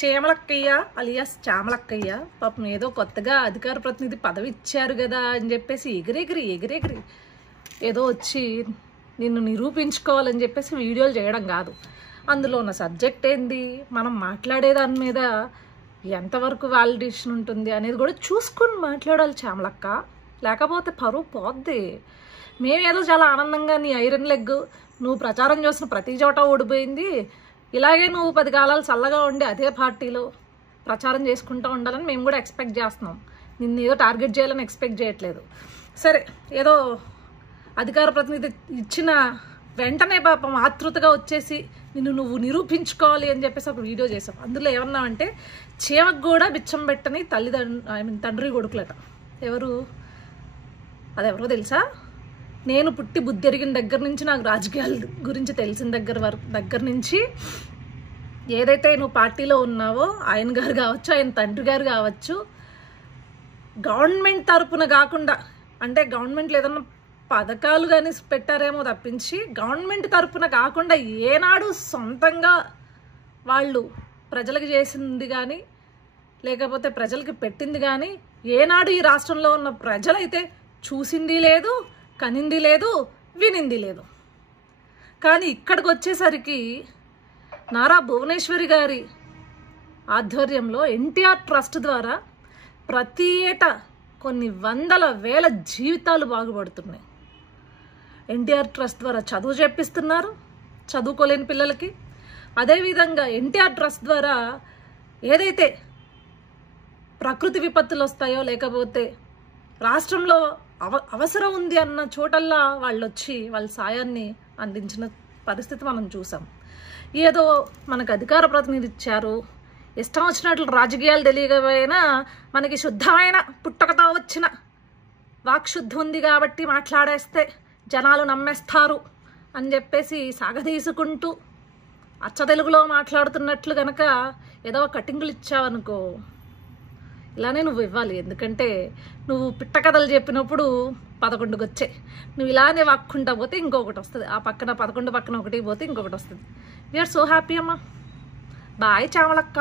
చేమలక్కయ్య alias చామలక్కయ్య పాపం ఏదో కొత్తగా అధికార ప్రతినిధి పదవి ఇచ్చారు కదా అని చెప్పేసి ఎగిరెగిరి ఏదో వచ్చి నిన్ను నిరూపించుకోవాలని చెప్పేసి వీడియోలు చేయడం కాదు. అందులో ఉన్న సబ్జెక్ట్ ఏంది, మనం మాట్లాడే దాని మీద ఎంతవరకు వాలిడేషన్ ఉంటుంది అనేది కూడా చూసుకుని మాట్లాడాలి చామలక్క. లేకపోతే పరువు పోద్ది. మేమేదో చాలా ఆనందంగా నీ ఐరన్ లెగ్ నువ్వు ప్రచారం చేసిన ప్రతి చోట ఓడిపోయింది, ఇలాగే నువ్వు 10 కాలాలు చల్లగా ఉండి అదే పార్టీలో ప్రచారం చేసుకుంటూ ఉండాలని మేము కూడా ఎక్స్పెక్ట్ చేస్తున్నాం. నిన్ను ఏదో టార్గెట్ చేయాలని ఎక్స్పెక్ట్ చేయట్లేదు. సరే, ఏదో అధికార ప్రతినిధి ఇచ్చిన వెంటనే పాపం ఆతృతగా వచ్చేసి నువ్వు నిరూపించుకోవాలి అని చెప్పేసి ఒక వీడియో చేసాం. అందులో ఏమన్నామంటే చీమకు కూడా బిచ్చం పెట్టని తండ్రి కొడుకులట. అదెవరో తెలుసా? నేను పుట్టి బుద్ధి ఎరిగిన దగ్గర నుంచి, నాకు రాజకీయాల గురించి తెలిసిన దగ్గర నుంచి ఏదైతే నువ్వు పార్టీలో ఉన్నావో ఆయన గారు కావచ్చు, ఆయన తండ్రి గారు కావచ్చు, గవర్నమెంట్ తరపున కాకుండా, అంటే గవర్నమెంట్లో ఏదన్నా పథకాలు కానీ పెట్టారేమో తప్పించి గవర్నమెంట్ తరపున కాకుండా ఏనాడు సొంతంగా వాళ్ళు ప్రజలకు చేసింది కానీ లేకపోతే ప్రజలకి పెట్టింది కానీ ఏనాడు ఈ రాష్ట్రంలో ఉన్న ప్రజలైతే చూసింది లేదు, కనింది లేదు, వినింది లేదు. కానీ ఇక్కడికి వచ్చేసరికి నారా భువనేశ్వరి గారి ఆధ్వర్యంలో ఎన్టీఆర్ ట్రస్ట్ ద్వారా ప్రతి ఏటా కొన్ని వందల వేల జీవితాలు బాగుపడుతున్నాయి. ఎన్టీఆర్ ట్రస్ట్ ద్వారా చదువు చెప్పిస్తున్నారు చదువుకోలేని పిల్లలకి. అదేవిధంగా ఎన్టీఆర్ ట్రస్ట్ ద్వారా ఏదైతే ప్రకృతి విపత్తులు వస్తాయో లేకపోతే రాష్ట్రంలో అవసరం ఉంది అన్న చోటల్లా వాళ్ళు వచ్చి వాళ్ళ సాయాన్ని అందించిన పరిస్థితి మనం చూసాం. ఏదో మనకు అధికార ప్రతినిధి ఇచ్చారు, ఇష్టం వచ్చినట్లు రాజకీయాలు తెలియకపోయినా మనకి శుద్ధమైన పుట్టకతో వచ్చిన వాక్శుద్ధి ఉంది కాబట్టి మాట్లాడేస్తే జనాలు నమ్మేస్తారు అని చెప్పేసి సాగదీసుకుంటూ అచ్చ తెలుగులో మాట్లాడుతున్నట్లు కనుక ఏదో కటింగులు ఇచ్చావనుకో, ఇలానే నువ్వు ఇవ్వాలి. ఎందుకంటే నువ్వు పిట్ట కథలు చెప్పినప్పుడు 11 వచ్చాయి. నువ్వు ఇలానే వాక్కుంటా పోతే ఇంకొకటి వస్తుంది, ఆ పక్కన 11 పక్కన ఒకటి పోతే ఇంకొకటి వస్తుంది. వీఆర్ సో హ్యాపీ అమ్మా. బాయ్ చామలక్క.